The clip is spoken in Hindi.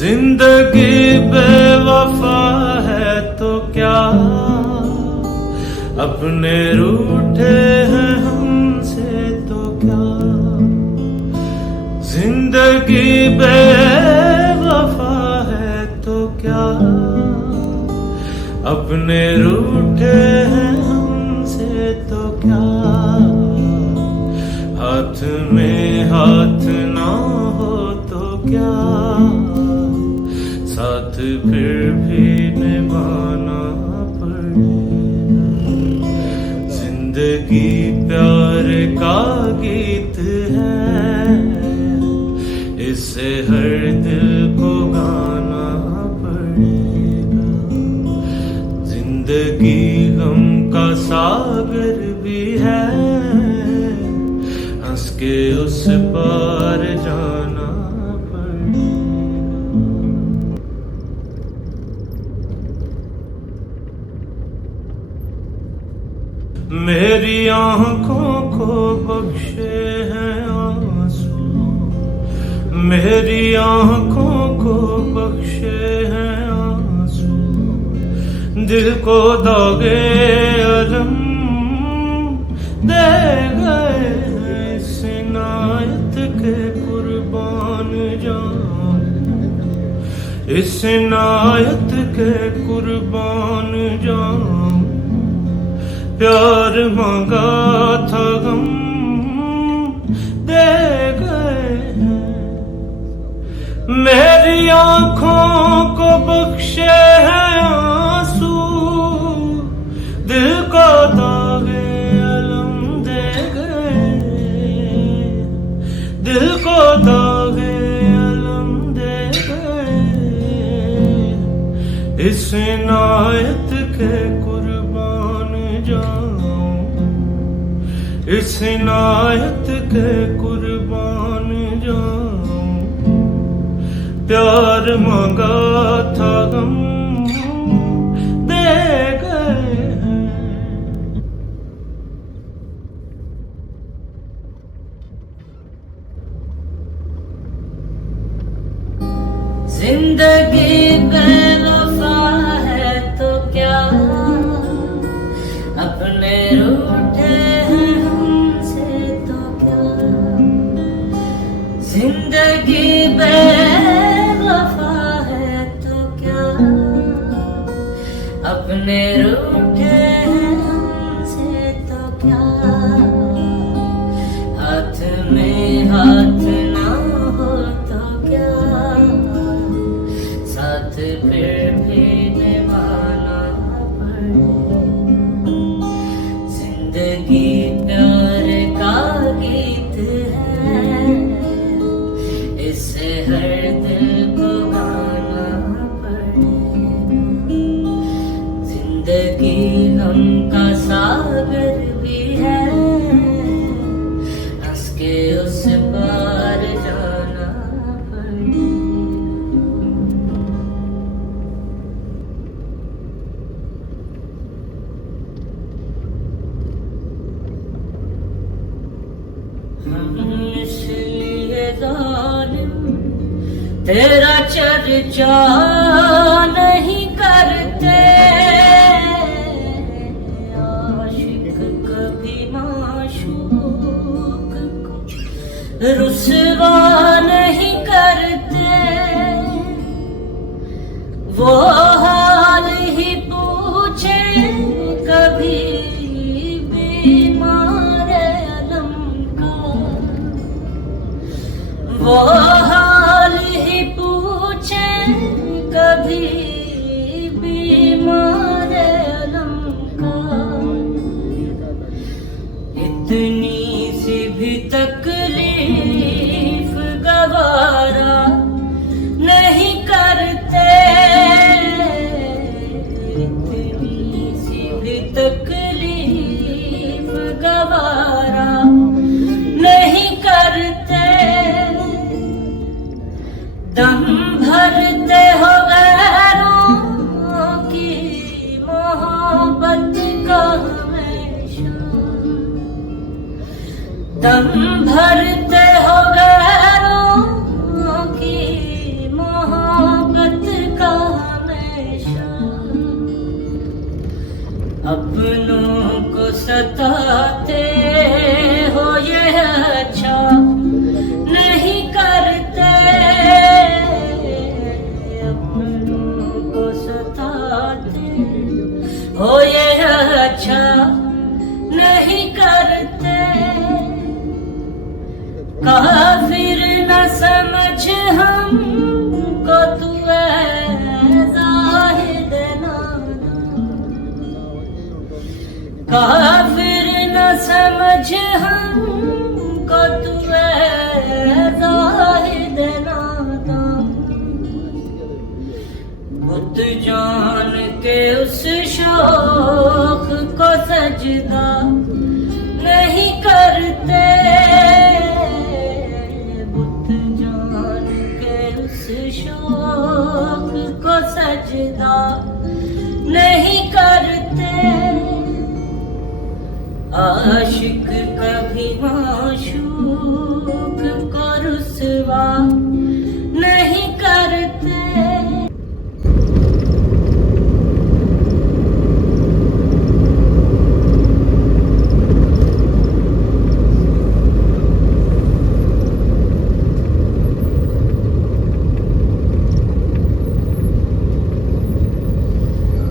जिंदगी बेवफा है तो क्या, अपने रूठे हैं हमसे तो क्या। जिंदगी बेवफा है तो क्या, अपने रूठे हैं हमसे तो क्या। हाथ में हाथ ना हो तो क्या, साथ फिर भी निभाना पड़ेगा। जिंदगी प्यार का गीत है, इसे हर दिल को गाना पड़ेगा। जिंदगी गम का सागर भी है, हंस के उस पार जाना पड़ेगा। मेरी आंखों को बख्शे हैं आंसू, मेरी आंखों को बख्शे हैं आंसू। दिल को दागे अलम दे गए हैं, इस इनायत के कुर्बान जाऊं, इस इनायत के कुर्बान जाऊं। प्यार मांगा था गम दे गए हैं, मेरी आंखों को बख्शे हैं आंसू। दिल को दागे अलम दे गए, दिल को दागे अलम दे गए। इस इनायत के कुर्बान जाऊं, इस इनायत के कुर्बान जाऊं। प्यार मांगा था गम दे गए हैं। जिंदगी बेवफा है तो क्या, अपने रूठे हैं हमसे तो क्या। जिंदगी बेवफा है तो क्या, अपने रूठे हैं हमसे तो क्या। हाथ में हाथ ना हो तो क्या, साथ फिर भी निभाना पड़ेगा। जिंदगी प्यार का गीत है, इसे हर दिल को गाना पड़ेगा। जिंदगी गम का सागर भी है, हंस के उस पार जाना पड़ेगा। इसलिए जालिम तेरा चर्चा नहीं करते, आशिक कभी माशूक को रुसवा नहीं करते। वो हाल ही पूछे कभी वो हाल ही पूछे कभी बीमार अलम का। इतनी सी भी तकलीफ गवारा नहीं करते, इतनी सी भी तकलीफ गवारा नहीं करते। दम भरते हो गैरों की मोहब्बत का हमेशा, दम भरते हो गैरों की मोहब्बत अपनों को सताते हो ये अच्छा नहीं करते, अपनों को सताते हो ये अच्छा नहीं करते। काफिर न समझ हमको तू है जाहिद नाना, काफिर न समझ हमको तू है जाहिद नाना। बुत जान के उस शौक को सजदा नहीं करते, बुत जान के उस शौक को सजदा नहीं करते। आशिक कभी माशूक को रुसवा